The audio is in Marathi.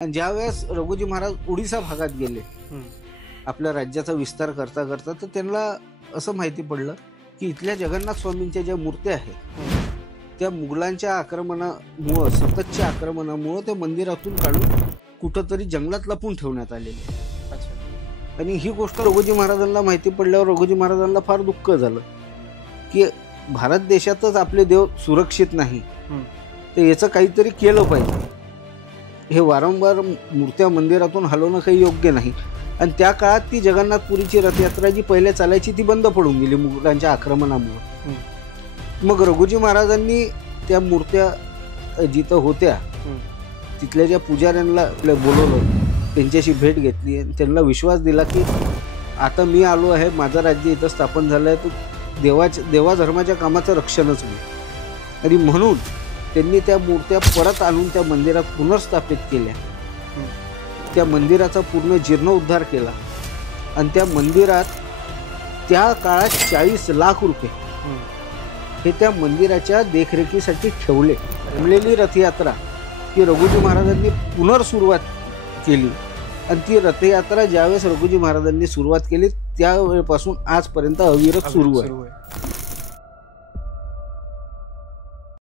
आणि ज्यावेळेस रघुजी महाराज ओडिसा भागात गेले आपल्या राज्याचा विस्तार करता करता, तर त्यांना असं माहिती पडलं की इथल्या जगन्नाथ स्वामींच्या ज्या मूर्त्या आहेत त्या मुघलांच्या आक्रमणामुळं, सततच्या आक्रमणामुळं त्या मंदिरातून काढून कुठंतरी जंगलात लपून ठेवण्यात आलेली आहे. आणि ही गोष्ट रघुजी महाराजांना माहिती पडल्यावर रघुजी महाराजांना फार दुःख झालं की भारत देशातच आपले देव सुरक्षित नाही, तर याचं काहीतरी केलं पाहिजे. हे वारंवार मूर्त्या मंदिरातून हलवणं काही योग्य नाही. आणि त्या काळात ती जगन्नाथपुरीची रथयात्रा जी पहिले चालायची ती बंद पडून गेली मुघलांच्या आक्रमणामुळे. मग रघुजी महाराजांनी त्या मूर्त्या जिथं होत्या तिथल्या ज्या पुजाऱ्यांना बोलवलं, त्यांच्याशी भेट घेतली आणि त्यांना विश्वास दिला की आता मी आलो आहे, माझं राज्य इथं स्थापन झालं आहे, तर देवा धर्माच्या कामाचं रक्षणच होईल. आणि म्हणून त्यांनी त्या मूर्त्या परत आणून त्या मंदिरात पुनर्स्थापित केल्या. त्या मंदिराचा पूर्ण जीर्णोद्धार केला आणि त्या मंदिरात त्या काळात 40 लाख रुपये हे त्या मंदिराच्या देखरेखीसाठी ठेवले. जमलेली रथयात्रा ही रघुजी महाराजांनी पुनर्सुरुवात केली. आणि ती रथयात्रा ज्यावेळेस रघुजी महाराजांनी सुरुवात केली त्यावेळेपासून आजपर्यंत अविरत सुरू आहे.